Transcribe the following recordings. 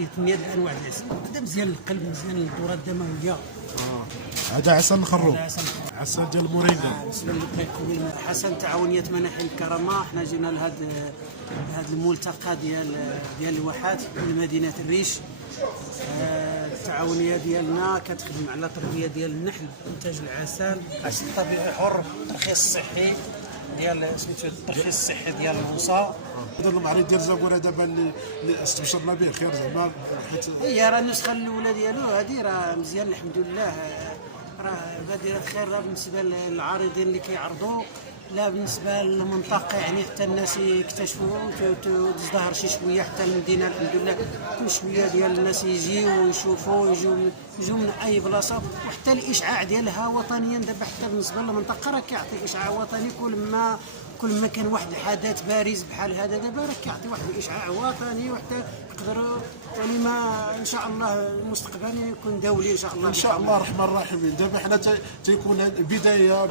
فيه 8 انواع العسل. هذا مزيان للقلب، مزيان للدوره الدمويه. هذا عسل الخروب، هذا عسل عسل ديال المورينغا. بالنسبه للقيء حسن تعاونيه مناحي الكرامه، حنا جينا لهذا الملتقى ديال الواحات من مدينه الريش. التعاونيه ديالنا كتخدم على تربيه ديال النحل، انتاج العسل، عسل طبيعي حر، الترخيص الصحي ديال سميتو الترخيص الصحي ديال الوصا. هذا المعرض ديال زاكورة دابا اللي استبشرنا به خير زعما، حيت هي راه النسخه الاولى ديالو هذه راه مزيان الحمد لله، راه بادره خير، لا بالنسبه للعارضين اللي كيعرضوا، لا بالنسبه للمنطقه، يعني حتى الناس يكتشفوا وتزدهر شي شويه، حتى المدينه الحمد لله كل شويه ديال الناس يجيو ويشوفوا، يجوا من اي بلاصه، وحتى الاشعاع ديالها وطنيا دابا حتى بالنسبه للمنطقه راه كيعطي اشعاع وطني. كل ما كان واحد الحدث بارز بحال هذا دابا راه كيعطي واحد الاشعاع وطني، وحتى يقدروا يعني ما ان شاء الله مستقبلا يكون دولي ان شاء الله. ان شاء الله الرحمن الرحيم. دابا حنا تيكون بدايه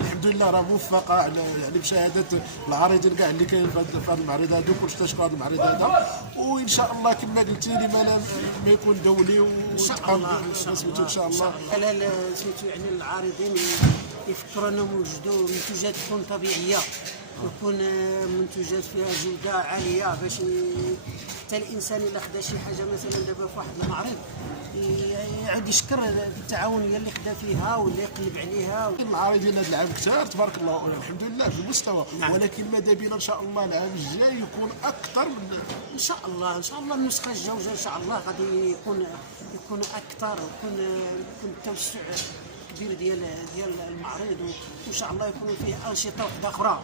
الحمد لله راه موفقه، يعني بشهاده العارضين كاع اللي كاين في هذا المعرض هذا، كلشي تشكر هذا المعرض هذا، وان شاء الله كما قلتي لما ما يكون دولي ان شاء الله سميتو ان شاء الله. سميتو يعني العارضين يفكروا انهم يوجدوا منتوجات تكون طبيعيه، يكون منتوجات فيها جوده عاليه، باش حتى الانسان الا خدا شي حاجه مثلا دابا في واحد المعرض يعود يشكر التعاونيه اللي خدا فيها واللي يقلب عليها. العارضين هذا العام كثار تبارك الله الحمد لله في المستوى، نعم. ولكن ماذا بينا ان شاء الله العام الجاي يكون اكثر من ان شاء الله. ان شاء الله النسخه الجوجه ان شاء الله غادي يكون اكثر، يكون توسع كبير ديال المعرض، وان شاء الله يكون فيه انشطه واحده اخرى.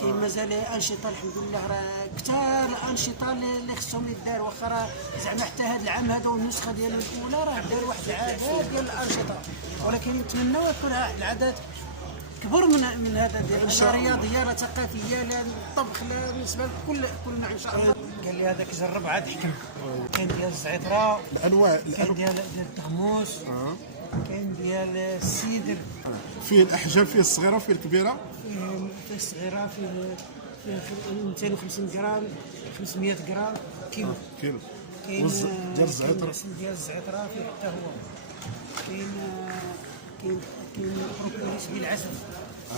كاين مازال انشطه الحمد لله، راه كثار الانشطه اللي خصهم يدار، واخا راه زعما حتى هذا العام هذا والنسخه ديالو الاولى راه دار واحد العدد ديال الانشطه، ولكن نتمنوا يكون العدد كبر من هذا ديال لا رياضيه لا ثقافيه لا الطبخ لا بالنسبه لكل نوع ان شاء الله. قال لي هذاك جرب عاد حكم. كاين ديال الزعتره، الانواع كاين ديال التغموس، كاين ديال السيدر، فيه الاحجام، فيه الصغيره وفيه الكبيره. فيه الصغيره فيه 250 غرام، 500 غرام، كيلو. كاين ديال الزعتره فيه حتى هو. كاين بروبوليس بالعسل.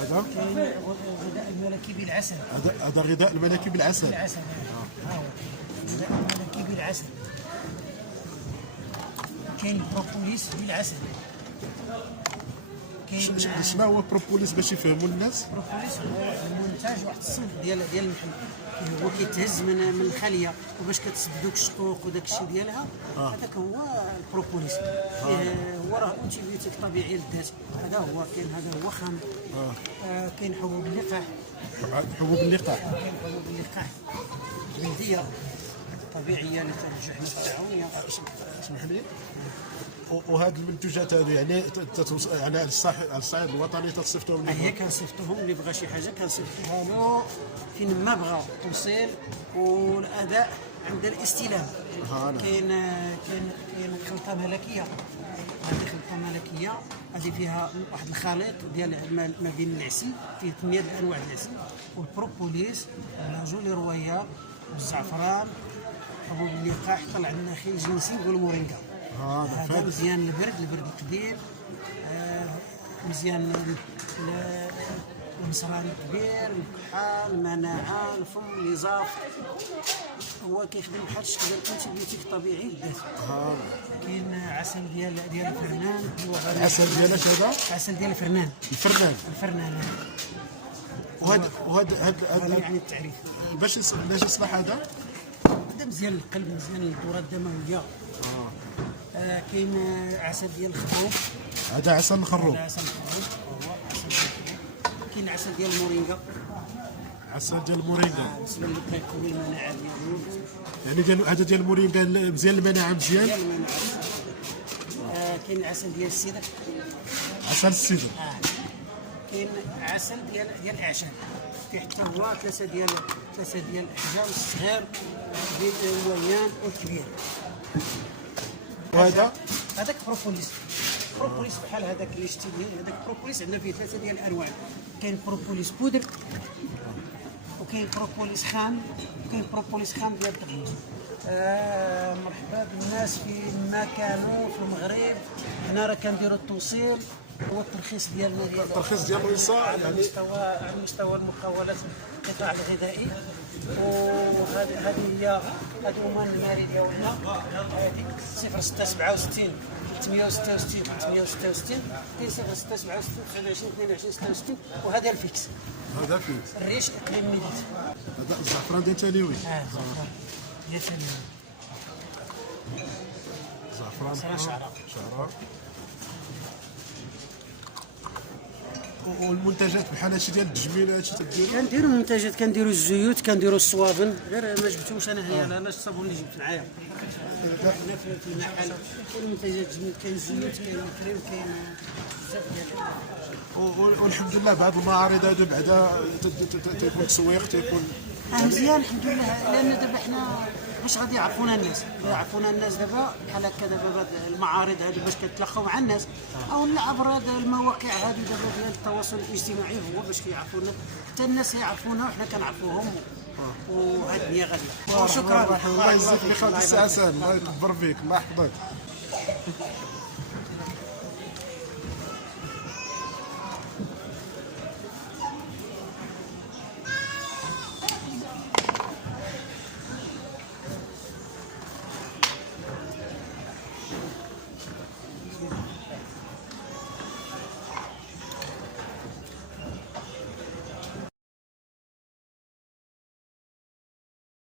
هذا كاين غذاء الملكي بالعسل. هذا غذاء الملكي بالعسل. ها هو غذاء الملكي بالعسل. كاين بروبوليس بالعسل. شنو هو بروبوليس باش يفهموا الناس؟ بروبوليس هو منتج واحد الصنف ديال المحل، هو كيتهز من الخليه، وباش كتسد دوك الشقوق وداك الشيء ديالها، هذاك هو البروبوليس. هو راه انتيبيوتيك طبيعي للذات، هذا هو. كاين هذا هو خام. كاين حبوب اللقاح. حبوب اللقاح. كاين حبوب اللقاح بلديه طبيعيه اللي ترجع حنا في التعاونيه. اسمح لي. وهاد المنتوجات هذه يعني على الصعيد الوطني تصيفطوهم لهم؟ هي كنصيفطوهم، اللي بغى شي حاجه كنصيفطوها له فين ما بغى، التوصيل والاداء عند الاستلام. كاين خلطه ملكيه. هذه خلطه ملكيه، هذه فيها واحد الخليط ديال ما بين العسل، فيه 8 انواع العسل والبروبوليس والعجول الرويال والزعفران، حبوب اللقاح، طلع النخيل الجنسي والمورينغا. هذا مزيان البرد الكبير، مزيان المصران الكبير، الكحه، المناعه، الفم، اليزاف. هو كيخدم بحال الشكل الانتيبيوتيك طبيعي للذات. كاين عسل ديال الفرنان. العسل ديال اش هذا؟ عسل ديال الفرنان. الفرنان وهذا يعني التعريف. باش يصلح هذا مزيان للقلب، مزيان للدوره الدمويه. كاين عسل ديال الخروب. هذا عسل الخروب. كاين عسل ديال المورينغا. عسل ديال المورينغا بالنسبه للقيء المناعه ديالو. يعني هذا ديال المورينغا مزيان المناعه مزيان. كاين العسل ديال السيدر. عسل السيدر. كاين عسل ديال الاعشاب، فيه حتى هو ثلاثه ديال الاحجام، الصغير الويان والكبير. وهذا هذاك بروبوليس بحال هذاك اللي شتي. هذاك بروبوليس عندنا فيه 3 ديال الانواع. كاين بروبوليس بودر، وكاين بروبوليس خام، وكاين بروبوليس خام ديال التغميس. مرحبا الناس في ما كانوا في المغرب. هنا راه كنديروا التوصيل، هو الترخيص ديالنا الترخيص ديال الوصال على يعني على مستوى المقاولات القطاع الغذائي. وهذه هي هما النماري ديالنا، هذه 0667 366 366 كاين 0667 29 22 66 وهذا الفيكس. هذا فيه الريش 2 مليلتر. هذا الزعفران ديال تاليوي. الزعفران ديال تاليوي. زعفران شعرة. والمنتجات بحال هادشي ديال التجميل هادشي تديروا؟ كنديروا منتجات، كنديروا الزيوت، كنديروا الصوابن، غير ما جبتوش انا هي انا الصابون اللي جبت معايا. هنا في المحل كاين منتجات التجميل، كاين الزيوت، كاين الكريم، كاين بزاف ديال والحمد لله بهاد المعارض هادو بعدا تيكون تسويق تيكون مزيان الحمد لله. لان دابا حنا باش غادي يعرفونا الناس، يعرفونا الناس دابا بحال هكا. دابا هاد المعارض هادو باش كتلاقاو مع الناس او لا عبر هاد المواقع هادو دابا ديال التواصل الاجتماعي، هو باش كيعرفونا، حتى الناس يعرفونا وحنا كنعرفوهم، وهاد الدنيا غاديه. شكرا. الله يجزيك بخير الساعه سهل، الله يكبر فيك، الله يحفظك.